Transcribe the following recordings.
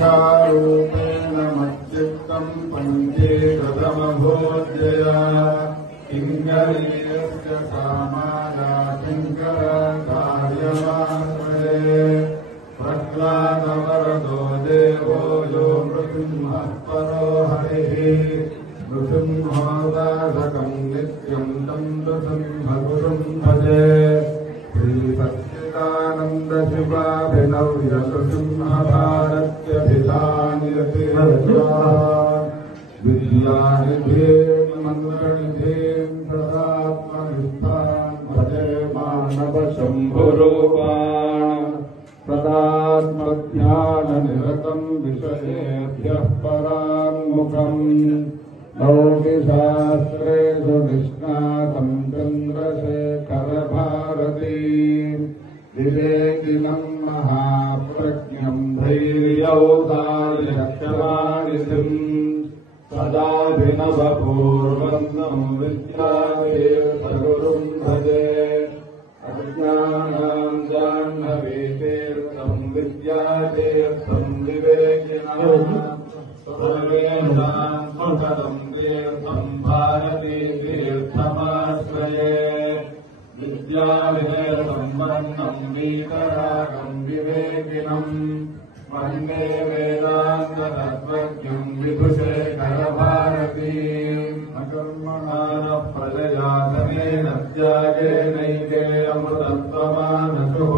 शङ्कारूपेण मच्चित्तं पञ्चे प्रथमभोज्यया किङ्करीयस्य सामाना किङ्करकार्यमाश्रये प्रह्लादवरदो देवो यो नृसिंहः परो हरिः नृसिंहोदाशकं नित्यं तं नृसिंहगुरुं भजे श्रीसच्चिदानन्द शिवाभिनव्य नृसिंहभारत्यभिधानियतिरज्वा विद्यानिधेन मन्त्रनिधेन सदात्मनिष्ठान् भजे मानवशम्भुरूपान् सदात्मध्याननिरतं विषयेभ्यः परान्मुखम् लौकिशास्त्रेषु निष्णातं चन्द्रशेखरभारती विवेकिनं महाप्रज्ञं धैर्यौदार्यक्षमानिधिं सदाभिनवपूर्वं विद्यातीर्थगुरुं भजे अज्ञानां जाह्नवीतीर्थं विद्यातीर्थं विवेकिनां सर्वेषां सुखदं तीर्थं भारतीतीर्थमाश्रये विद्याविवेकं वर्णं वीतरागं विवेकिनम् वन्दे वेदान्ततत्त्वज्ञं विधुशेखरभारतीम् अकर्मणा प्रजया धनेन त्यागेनैके अमृतत्वमानसुः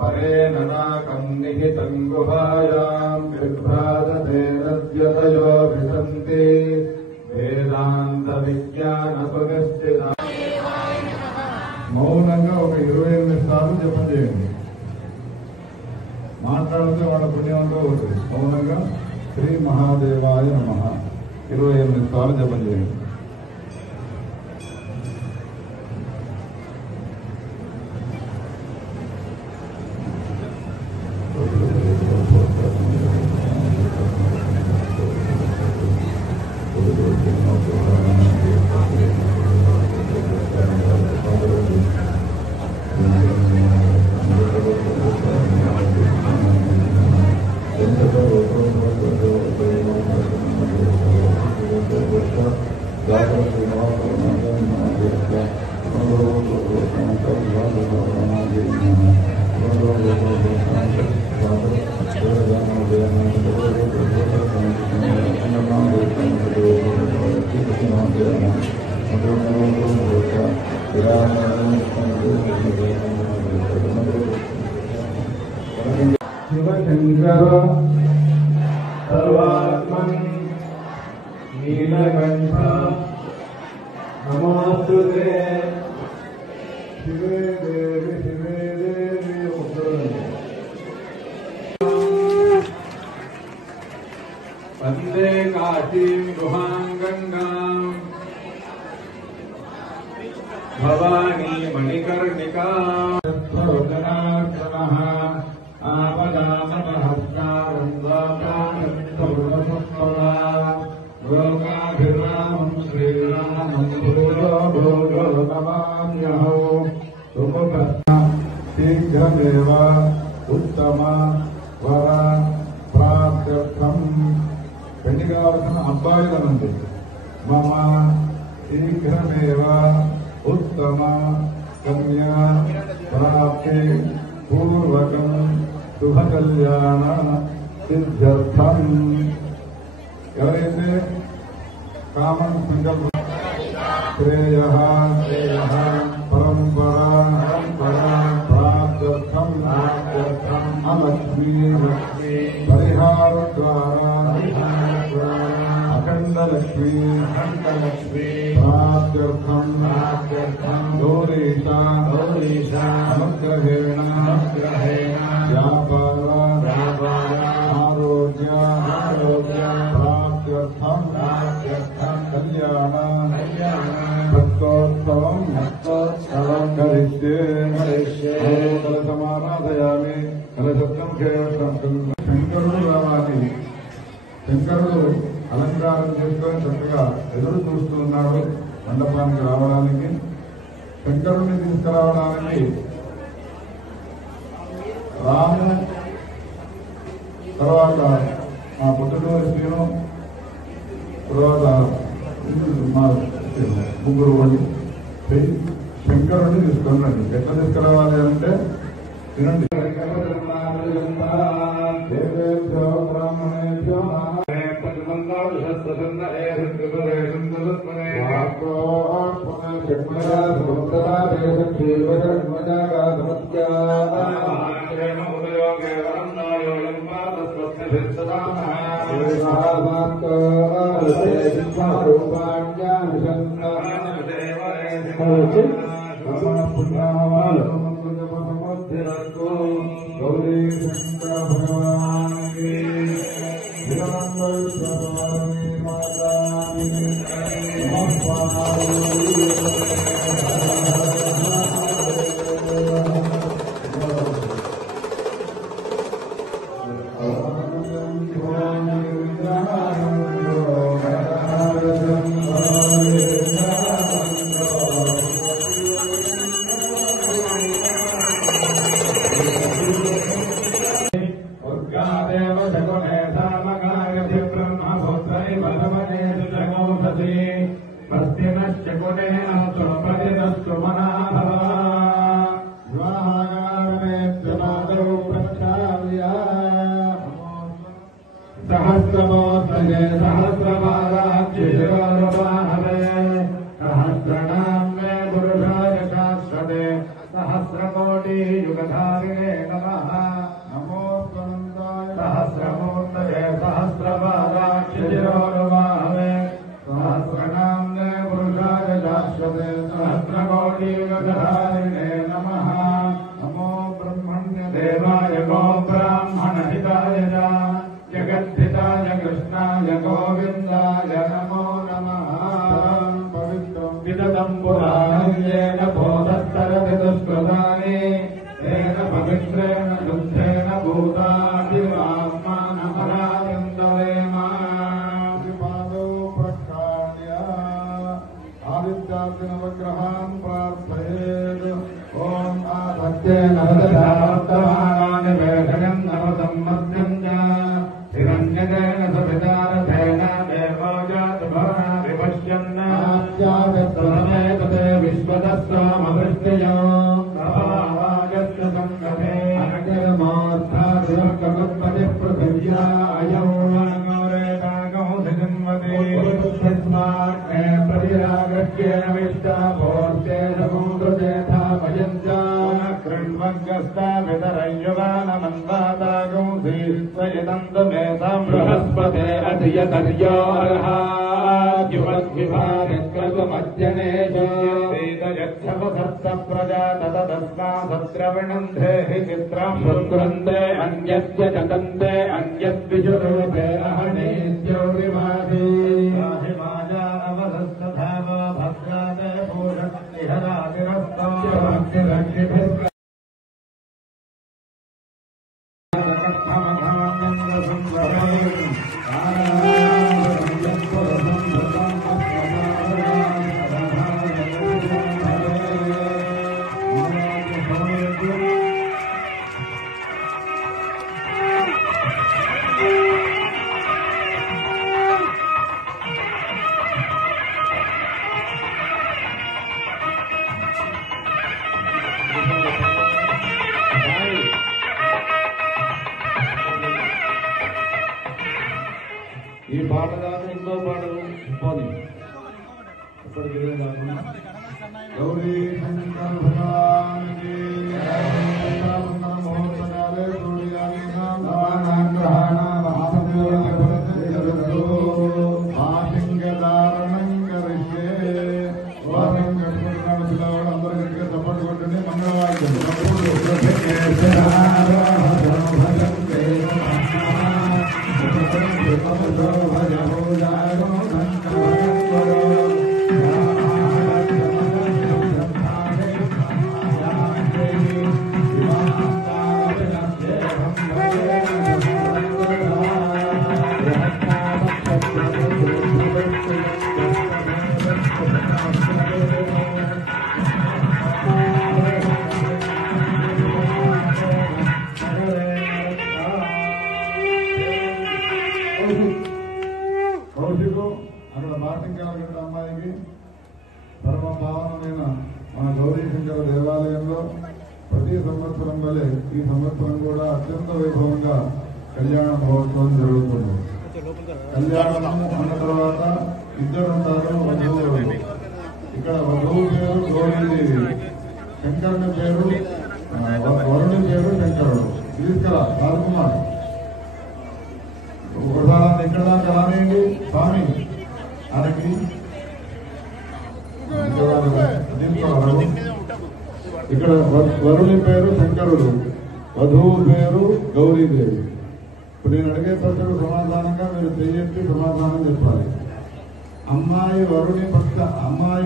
परेण नाकं निहितं गुहायां बिभ्राजते नद्यतयो विसन्ति वेदान्तविज्ञानसुनिश्चिता మౌనంగా ఒక 28 సార్లు జపం చేయండి. మాట్లాడితే వాళ్ళ పుణ్యంలో అవుతుంది. మౌనంగా శ్రీ మహాదేవాయ నమః 28 సార్లు జపం చేయండి. शिवशंकर सर्वात्मन नीलकंठ नमोस्तुते शिवे देवी वंदे काशीं गुहां गंगां भवानी मणिकर्णिका आपदामपहस्तारं लोकाभिरामं श्रीरामं भूयो भूयो नमाम्यहो सुमुखस्ना शीघ्रमेव उत्तम वर प्राप्त्यर्थं పెళ్లి కావాల్సిన అబ్బాయిలనండి మమ శీఘ్రమేవ ఉత్తమ కన్యా ప్రాప్తి పూర్వకం శుభ కళ్యాణ సిద్ధ్యర్థం. ఎవరైతే కామం సంకల్ప శ్రేయ పరంపరా ప్రాప్త్యర్థం అలక్ష్మీ పరిహార ద్వారా लक्ष्मी प्राप्त्यर्थं गौरीशा अनुग्रहेण व्यापार आरोग्य प्राप्त्यर्थं कल्याण भक्तोत्सवं करिष्ये कलशमाराधयामि कलशब्दं केवलं శంకరుడు రావాలి. శంకరుడు అలంకారం చేసుకొని చక్కగా ఎదురు చూస్తూ ఉన్నాడు మండపానికి రావడానికి. శంకరుడిని తీసుకురావడానికి రాము తర్వాత మా పుట్టూరు శ్రీను తర్వాత మా ముగ్గురు వాళ్ళు శంకరుడిని తీసుకొని రండి. ఎట్లా తీసుకురావాలి అంటే తినండి. गौरी शंकर भगवान की सहस्रमोत्तरे सहस्रपादाब्जे सहस्रनाम्ने पुरुषाय शाश्वते सहस्रकोटियुगधारिणे नमः। नमो सहस्रमूर्तये सहस्रपादाब्जे सहस्रनाम्ने पुरुषाय शाश्वते सहस्रकोटियुगधारिणे नमः। नमो ब्रह्मण्य देवाय गो ब्राह्मण हिताय जगद्धिताय कृष्णाय गोविन्दाय नमो नमः। पवित्रं विदतं पुराणं येन बोधस्तरति दुष्कृतानि तेन पवित्रेण शुद्धेन भूतादिवात्मानमराविन्दवेम। पादौ प्रक्षाल्य आदित्यार्थिनवग्रहान् प्रार्थयेत्। ॐ आभक्तेन वर्तमानानि वेषणं नवतं मध्यं हिरण्यकेन सवितारथेन देवो जातभवना विपश्यन् आत्यागतमेतते विश्वदस्वामवृष्टयो प्रभावागस्य संगते अनगरमार्थादिवकल्पति पृथिव्या अयौ अनगोरेतागौ धिजन्वते तस्मात् प्रतिरागस्येन विष्टा भोर्ते समुद्रजेथा भयञ्चा कृण्वग्गस्ता वितरयुवानमन्वातागौ धीर्त्वयदन्तमेतां बृहस्पते अधियतर्योर्हाद्युमद्विभागक्रतुमध्यनेश वेदयच्छपसर्त प्रजा ततदस्मा सत्रविणं धेहि चित्रं शुक्रन्ते अन्यस्य चतन्ते अन्यद्विजुरूपे अहनेत्योरिवादि राहिमाजा अवधस्तधाव भद्राते पूषत्तिहरातिरस्तो भक्तिरक्षिभिर्ग ఈ పాట కాదు ఇంకో పాటలు పోనీ ఇప్పటికి గౌరీ శంకర భగవాన్ కి మహోత్సవాలే సూర్యాగ్రహణ కౌశికు అక్కడ బాటింకాలగడ్డ అమ్మాయికి పరమ పావనమైన మన గౌరీశంకర దేవాలయంలో ప్రతి సంవత్సరం వలె ఈ సంవత్సరం కూడా అత్యంత వైభవంగా కళ్యాణ మహోత్సవం జరుగుతుంది. కళ్యాణం అన్న తర్వాత ఇద్దరు ఉంటారు వధువులు. ఇక్కడ వధువు పేరు గౌరీదేవి, శంకరుని పేరు వరుణి పేరు శంకరుడు. తీసుకురా రాజకుమార్ ఒకసారి ఇక్కడ దాకా రానియండి స్వామి ఆయనకి. ఇక్కడ వరుణి పేరు శంకరుడు, వధువు పేరు గౌరీదేవి. ఇప్పుడు నేను అడిగే ప్రశ్నకు సమాధానంగా మీరు చెయ్యెత్తి సమాధానం చెప్పాలి. అమ్మాయి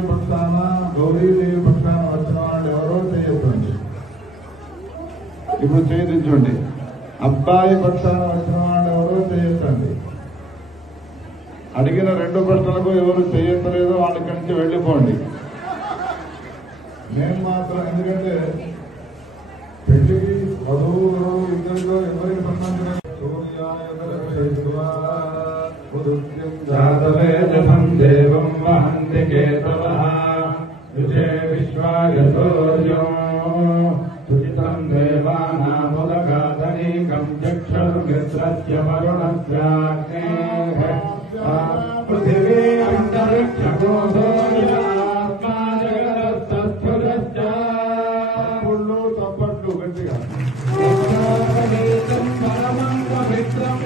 పక్షాన గౌరీదేవి పక్షాన వచ్చిన వాళ్ళు ఎవరో చెయ్యొద్దండి. ఇప్పుడు చేయించండి. అబ్బాయి పక్షాన వచ్చిన వాళ్ళు ఎవరో చేయొద్దండి. అడిగిన 2 ప్రశ్నలకు ఎవరు చేయలేదో వాళ్ళ నుంచి వెళ్ళిపోండి. నేను మాత్రం ఎందుకంటే పెళ్లికి వధువు ఇద్దరిలో ఎవరికి సంబంధించిన దేవం వహంతి కేతవః విశ్వాయ సూర్యం సుచితం దేవానాముదగాధనీకం చక్షుర్మిత్రస్య వరుణస్యాగ్నేః పృథివీ అంతరిక్షగోధోర్యాత్మా జగదస్తస్థురశ్చ. తప్పట్లు గట్టిగా పరమం పవిత్రం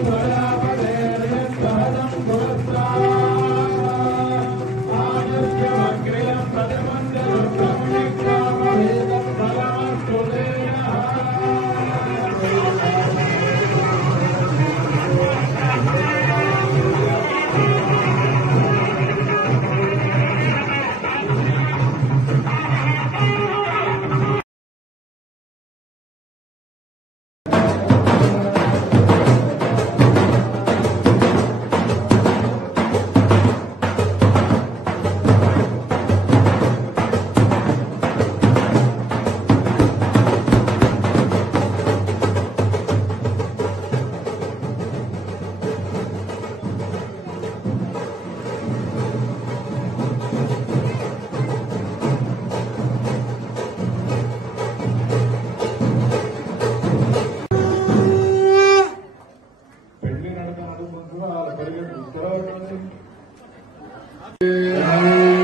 సహజం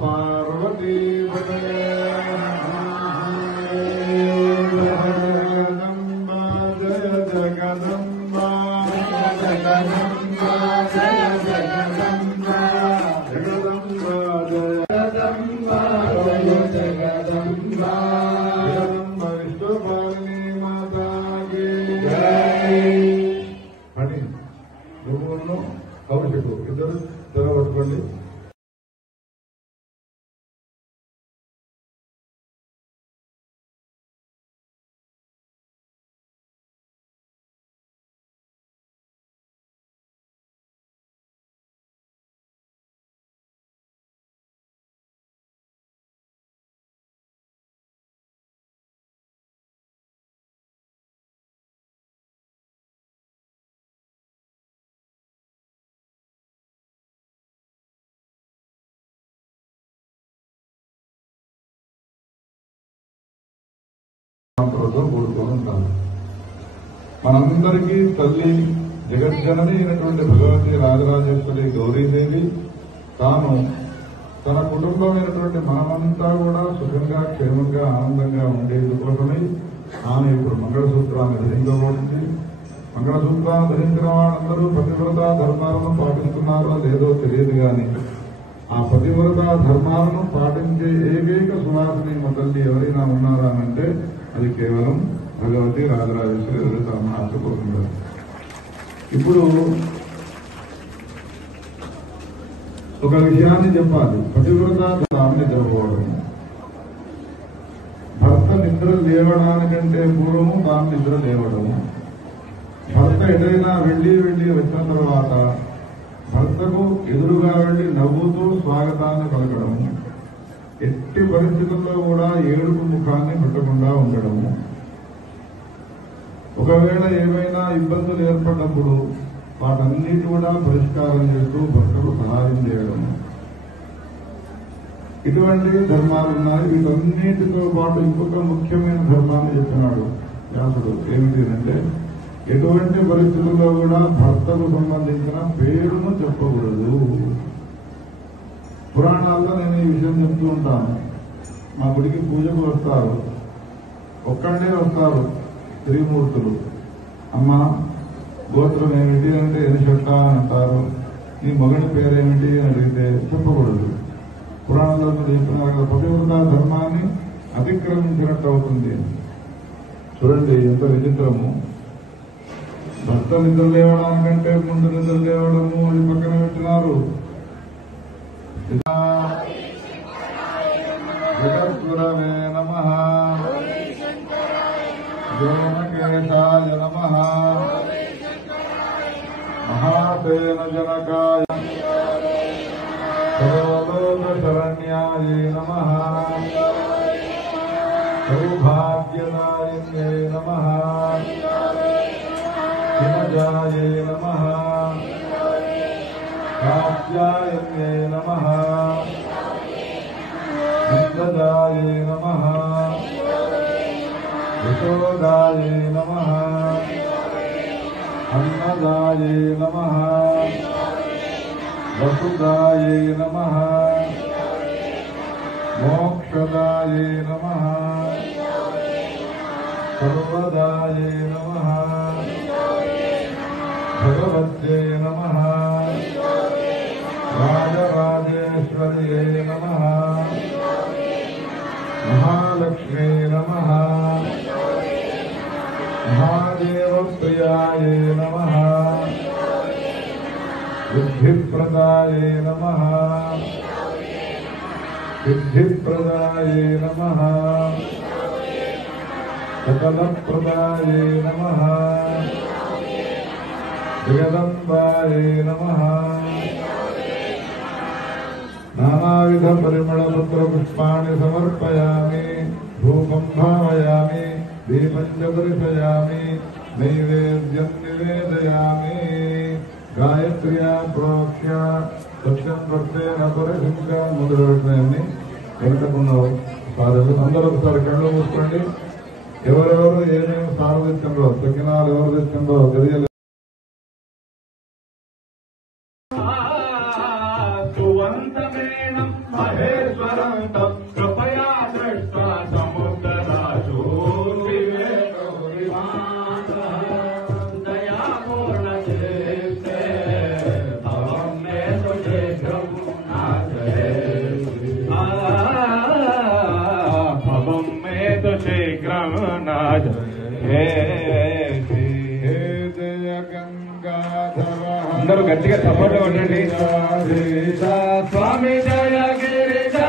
పార్వతీ జగదంబా జయ జగదంబా జగదంబా జయ జగదంబా జగదంబా జగదంబా జయ జగదంబా జగదంబ విశ్వపాలిని మాతాకి జై. అని నువ్వును కౌశికు ఇద్దరు తెరవట్టుకోండి. కూడుకొని ఉంటారు. మనందరికీ తల్లి జగజ్జనని అయినటువంటి భగవతి రాజరాజేశ్వరి గౌరీదేవి తాను తన కుటుంబమైనటువంటి మనమంతా కూడా సుఖంగా క్షేమంగా ఆనందంగా ఉండేందుకోసమై ఆమె ఇప్పుడు మంగళసూత్రాన్ని ధరించబోతుంది. మంగళసూత్రాన్ని ధరించిన వాళ్ళందరూ పతివ్రత ధర్మాలను పాటిస్తున్నారో లేదో తెలియదు కానీ ఆ పతివ్రత ధర్మాలను పాటించే ఏకైక సువాసిని మా తల్లి ఎవరైనా ఉన్నారా అంటే అది కేవలం భగవతి రాజరాజేశ్వరి ఎదురుతామని ఆశపోతున్నారు. ఇప్పుడు ఒక విషయాన్ని చెప్పాలి. పతివ్రత దాన్ని జరగకపోవడం, భర్త నిద్ర లేవడానికంటే పూర్వము దాని నిద్ర లేవడము, భర్త ఎటైనా వెళ్ళి వచ్చిన తర్వాత భర్తకు ఎదురుగా వెళ్లి నవ్వుతూ స్వాగతాన్ని పలకడము, ఎట్టి పరిస్థితుల్లో కూడా ఏడుపు ముఖాన్ని పెట్టకుండా ఉండడము, ఒకవేళ ఏమైనా ఇబ్బందులు ఏర్పడినప్పుడు వాటన్నిటి కూడా పరిష్కారం చేస్తూ భక్తులకు సహాయం చేయడం, ఇటువంటి ధర్మాలు ఉన్నాయి. వీటన్నిటితో పాటు ఇంకొక ముఖ్యమైన ధర్మాన్ని చెప్పినాడు వ్యాసుడు. ఏమిటి అంటే ఎటువంటి పరిస్థితుల్లో కూడా భర్తకు సంబంధించిన పేరును చెప్పకూడదు. పురాణాల్లో నేను ఈ విషయం చెప్తూ ఉంటాను. మా గుడికి పూజకు వస్తారు, ఒక్కడే వస్తారు త్రిమూర్తులు. అమ్మ గోత్రం ఏమిటి అంటే ఎనిషట్ట అని అంటారు. నీ మగని పేరేమిటి అని అడిగితే చెప్పకూడదు. పురాణంలో చెప్పినారు కదా, పతివ్రత ధర్మాన్ని అతిక్రమించినట్టు అవుతుంది. చూడండి ఎంత విచిత్రము. భర్త నిద్ర లేవడానికంటే ముందు నిద్ర లేవడము అని పక్కన పెట్టినారు. జగద్గురవే నమః, వ్యోమకేశాయ నమః, మహాసేన జనకాయ సర్వలోకశరణ్యాయ నమః, సౌభాగ్యదాయిన్యై నమః, హిమజాయ నమః, కాత్యాయన్యై నమః, నందజాయ నమః, యశోదాయ నమః, అన్నదాయ నమః, వసుదాయ నమః, మోక్షదాయ నమః, సర్వదాయ నమః, భగవత్యై నమః, రాజరాజేశ్వర్యై నమః, మహాలక్ష్మీ నమః, మహాదేవప్రియాయ నమః, సిద్ధిప్రదాయ నమః, సిద్ధిప్రదాయ నమః, సకలప్రదాయ నమః, జగదంబాయ నమః, నానావిధ పరిమళపత్ర పుష్పాణి సమర్పయామి, ధూపం భావయామి, దీపం చ దర్శయామి, నైవేద్యం నివేదయామి. గాయత్ర్యా ప్రోక్ష్య సత్యం వర్తేన పరిశుద్ధం మొదలుపెట్టినవన్నీ వెనకకున్నావు సాధులు. అందరూ ఒకసారి కళ్ళు మూసుకోండి. ఎవరెవరు ఏమేమి సారు తెచ్చంలో, తగ్గినాలు ఎవరు తెచ్చంలో తెలియలేదు. అందరూ గట్టిగా సపోర్ట్ ఉండండి. స్వామి జయ గిరిజా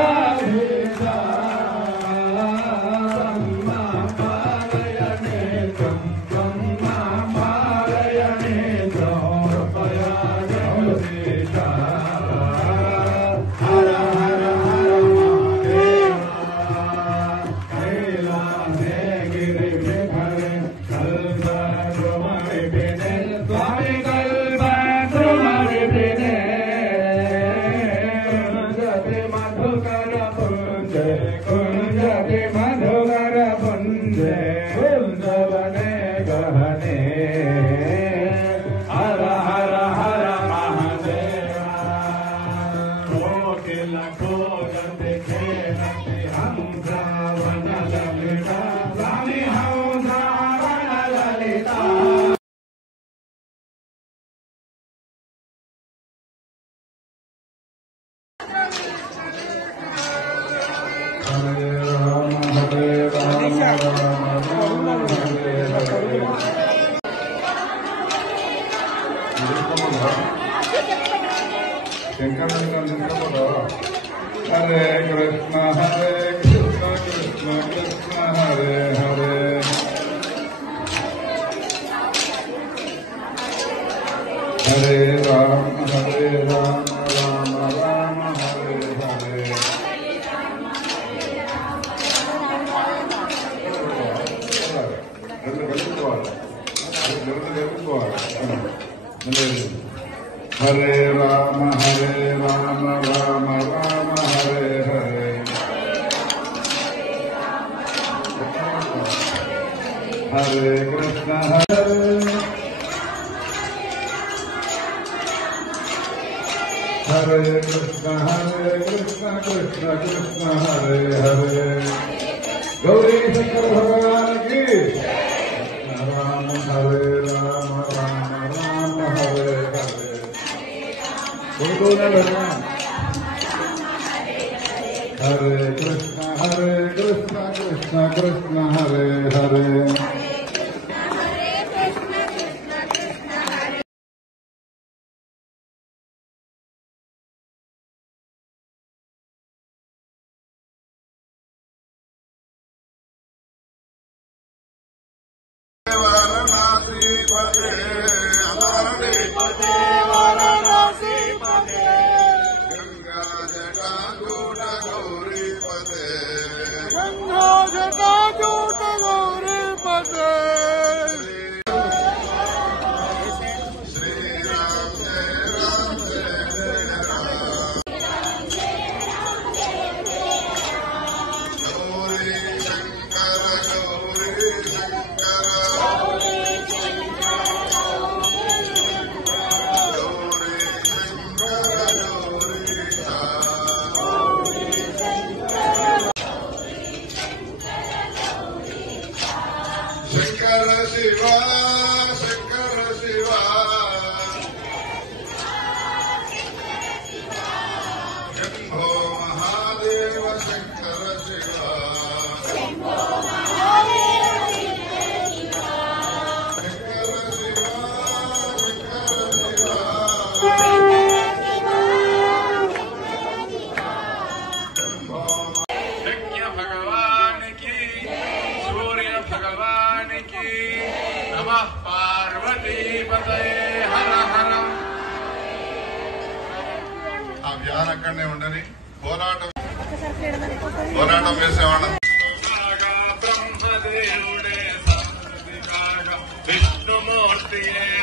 హరే కృష్ణ హరే కృష్ణ కృష్ణ కృష్ణ హరే హరే హరే రామ రామ రామ హరే హరే. రెండు కలుపుకోవాలి. హరే రామ రామ రామ హరే హరే హరే కృష్ణ హరే హరే కృష్ణ కృష్ణ కృష్ణ హరే హరే గౌరీ శంకర భగవానికి రామ హరే రామ రామ రామ హరే హరే హరే కృష్ణ కృష్ణ కృష్ణ హరే హరే అక్కడనే ఉండని పోరాటం చేసేవాళ్ళం. విష్ణుమూర్తి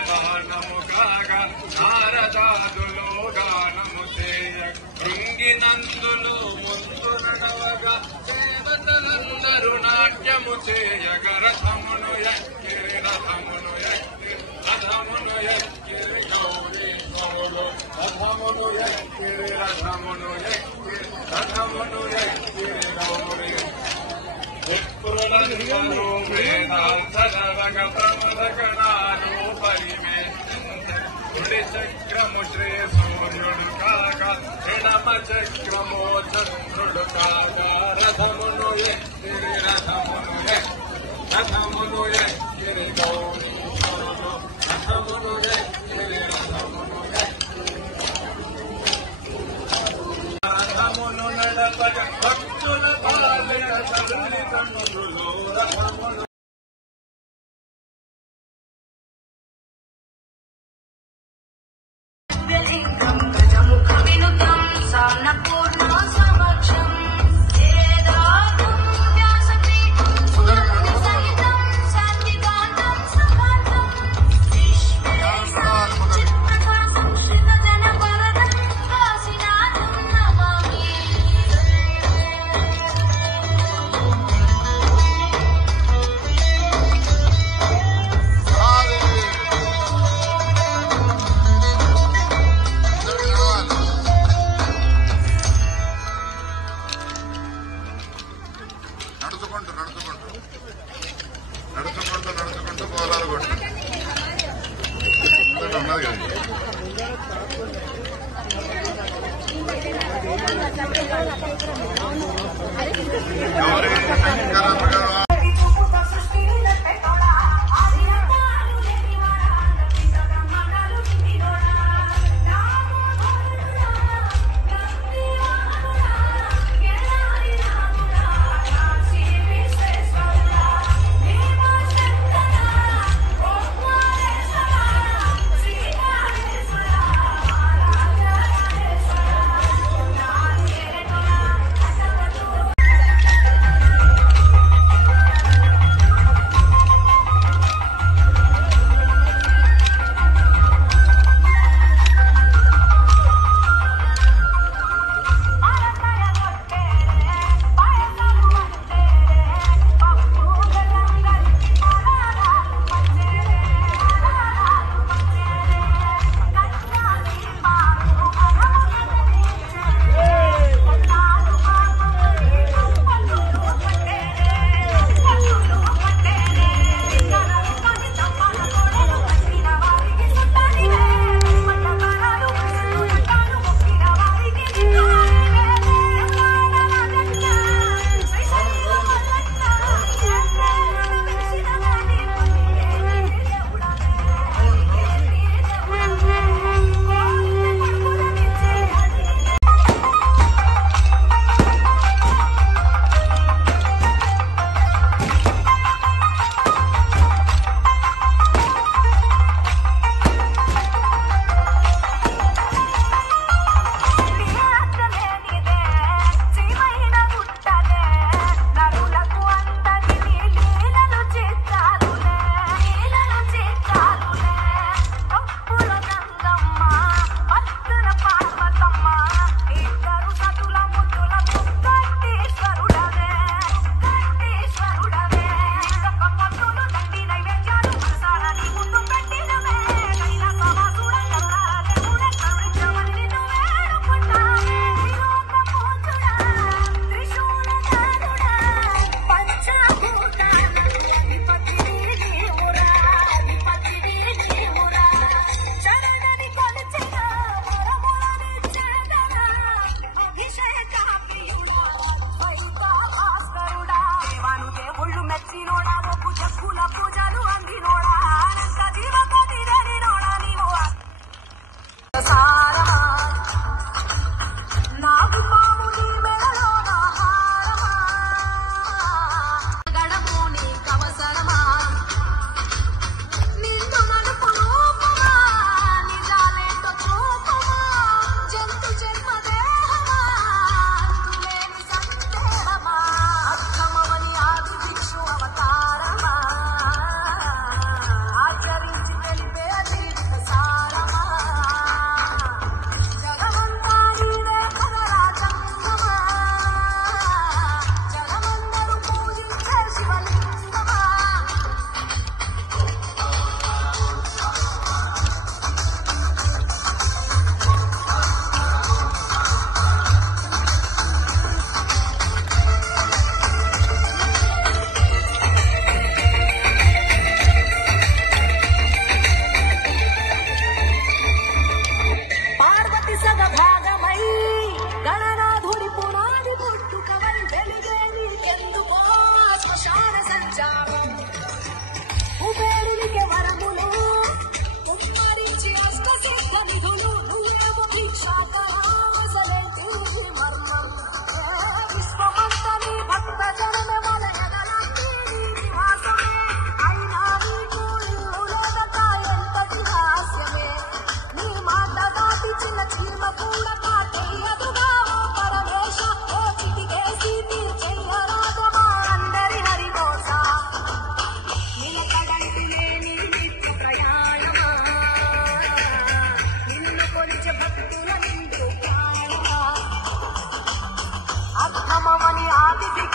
గానము కాగా నారదాదులు గానము చేయ కృంగినందులు ముందు నడవగా దేవతలందరూ నాట్యము చేయగ రథమును ఎక్కిరి రథమును ఎక్కిరి రథమును ఎక్కిరి గౌరీ స్వములు రథమును ఎక్కిరి రథమును ఎక్కిరి రథమును ఎక్కిరి గౌరీ విప్రులందరూ వేదాంతరవగ ప్రమదగణాలు పరిమేష్టి చక్రము శ్రీ సూర్యుడు కాగా ఎడమ చక్రము చంద్రుడు కాగా రథమును ఎక్కిరి రథమును ఎక్కిరి గౌరీ రథమును ఎక్కిరి రథమును నడపగ భక్తుల బాల్య తల్లిదండ్రులు రథమును నడుచుకుంటూ పోలాలు కొట్టు ఉన్నది కదా.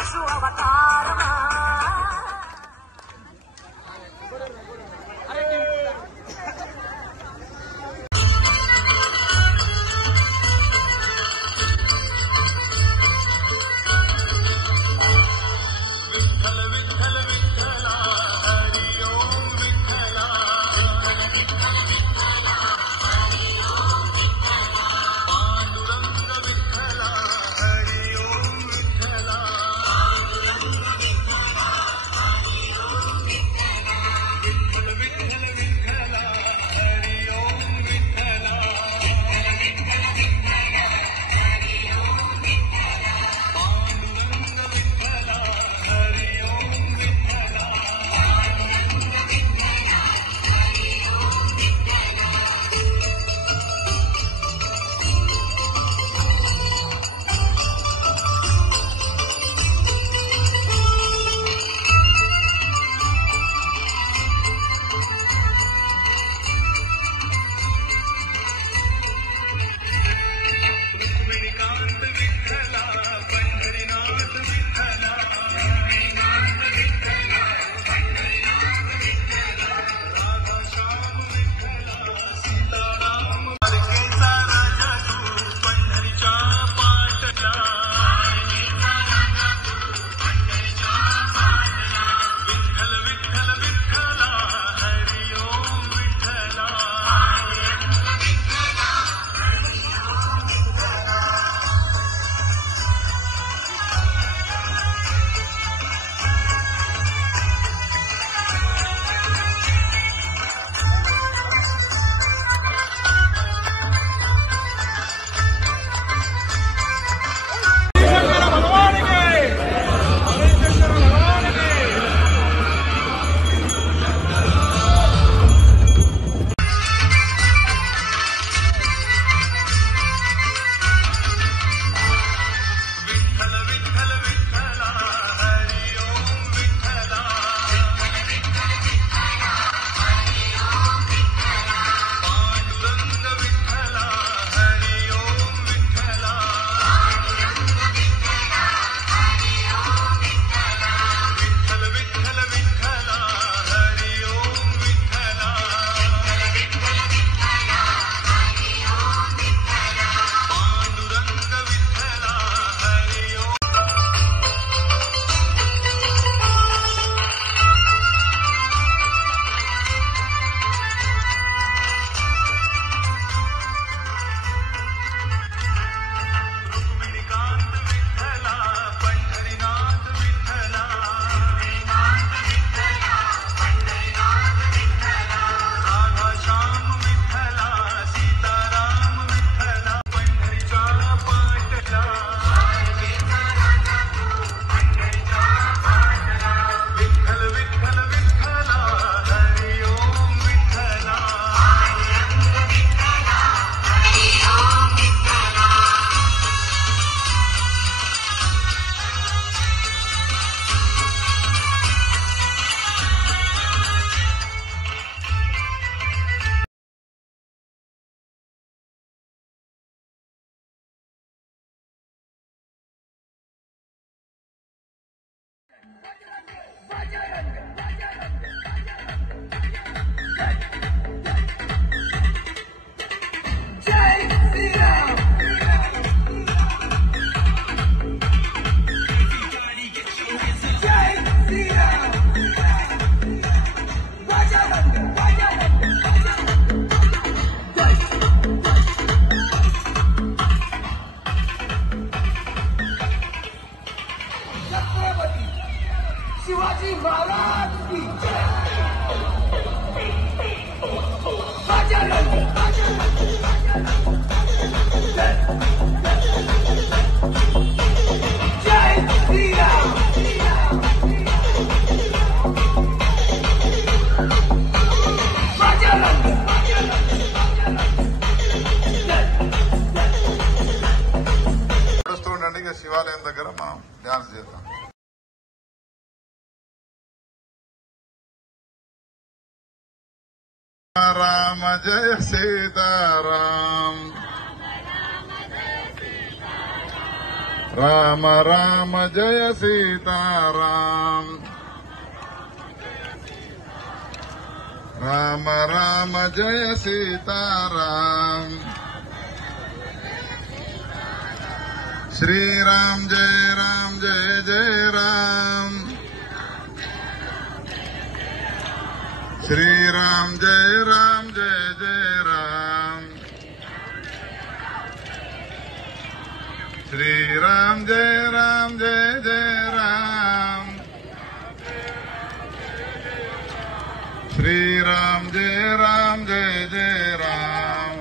పశు అవతారమా शिवाजी महाराज की जय। जय श्री राम। నడుస్తుండండి ఇక శివాలయం దగ్గర మనం డాన్స్ చేద్దాం. రామ జయ సీతారాం రామ రామ జయ సీతారాం రామ రామ జయ సీతారాం శ్రీరామ్ జయ జయ రామ్ శ్రీరామ్ జయ జయ రామ్ శ్రీరామ్ జయ జయ రామ్ శ్రీరామ్ జయ జయ రామ్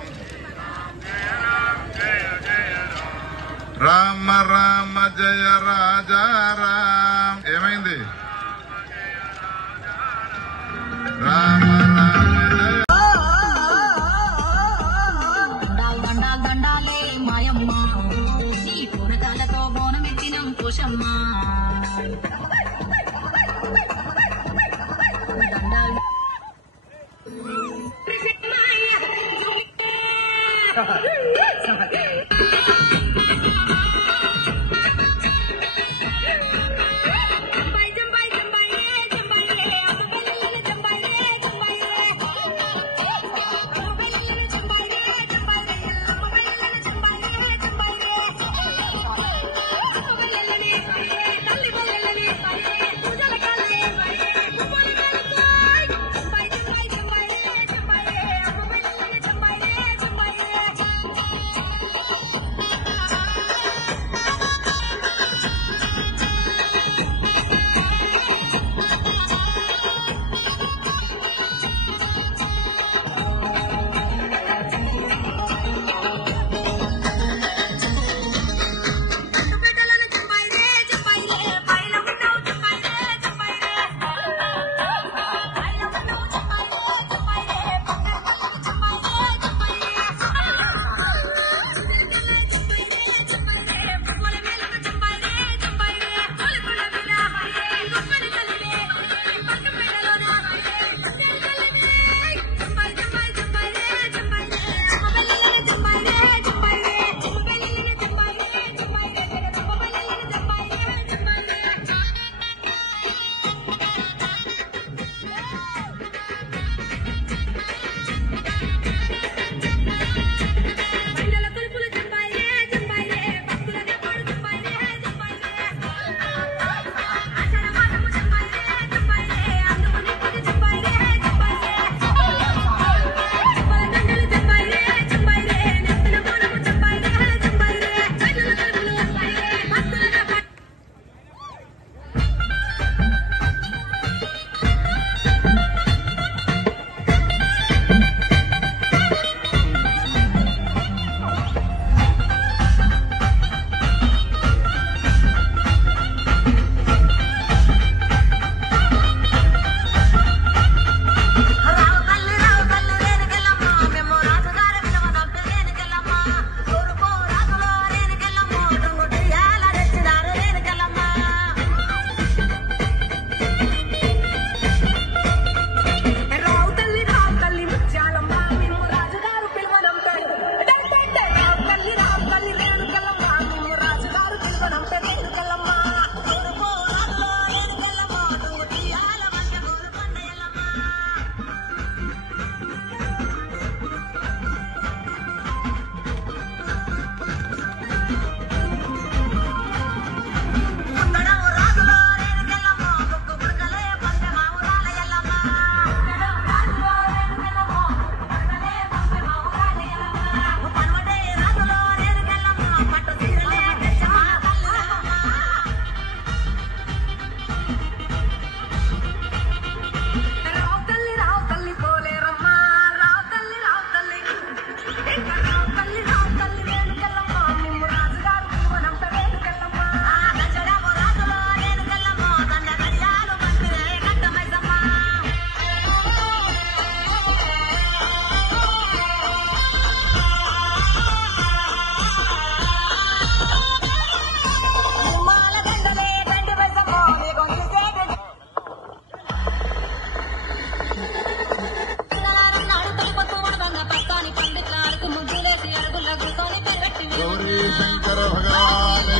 రామ రామ జయ రాజా రామ్ ఏమైంది రామ రామ జయ దండాల్ దండాలే మాయమ్మ నీ పూనకాలతో బోనమెత్తినం పోషమ్మ దండాల్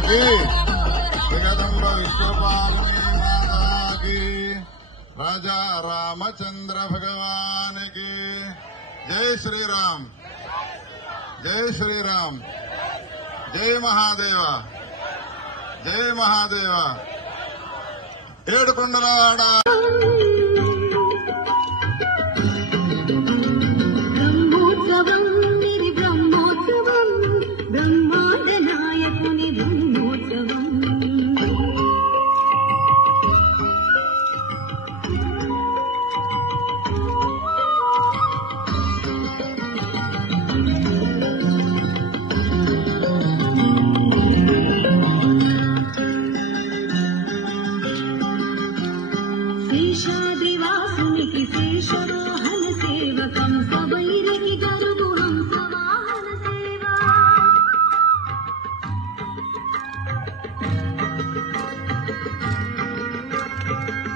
की जगदम्ब विश्वपालिनी माता की राजा रामचंद्र भगवान की जय श्री राम, जय श्री राम, जय महादेव, जय महादेव। ఏడుకొండలవాడ బ్రహ్మోత్సవం ఇది బ్రహ్మోత్సవం, బ్రహ్మాండ నాయకుని బ్రహ్మోత్సవం. శేషాద్రివాసునికి శేషవాహన సేవకం సవైరికి గరుగు హంసవాహన సేవ.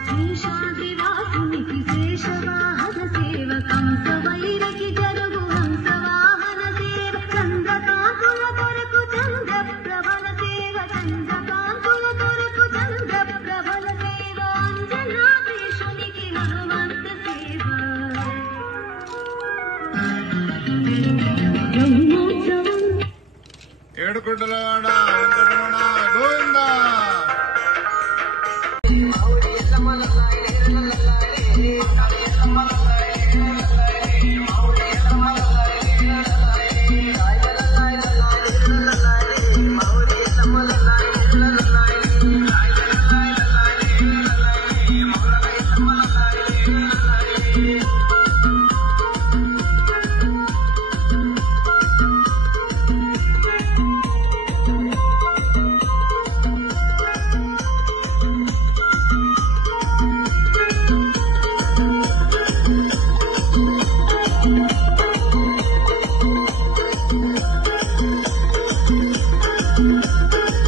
శేషాద్రివాసునికి శేషవాహన సేవకం సవైరికి గరుగు హంసవాహన సేవ. చంద్రకాంతుల కొరకు చంద్ర ప్రభల సేవ, చంద్రకాంతుల కొరకు చంద్ర ప్రభల సేవ. అంజనాదేశునికి హనుమంత సేవ. బ్రహ్మోత్సవం ఏడుకొండలవాడ Venkataramana Govinda.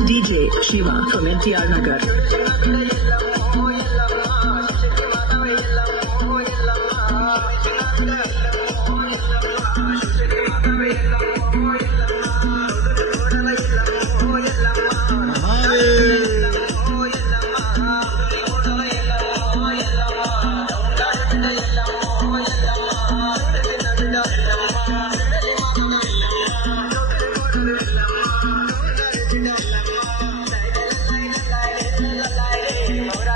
DJ Shiva from NTR Nagar. Ahora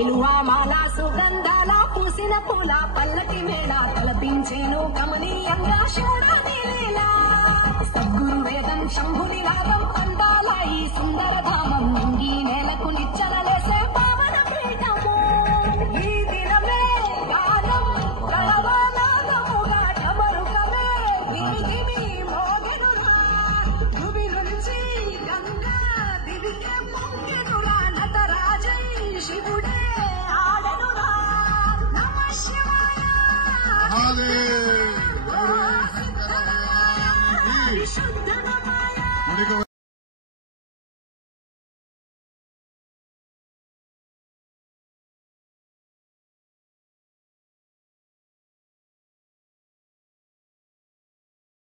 పిలువామాల సుగంధాల పూసిన పూల పల్లకి మేళ తలపించేను కమనీయంగా శివుడా నీలేలా సద్గురు వేదం శంభు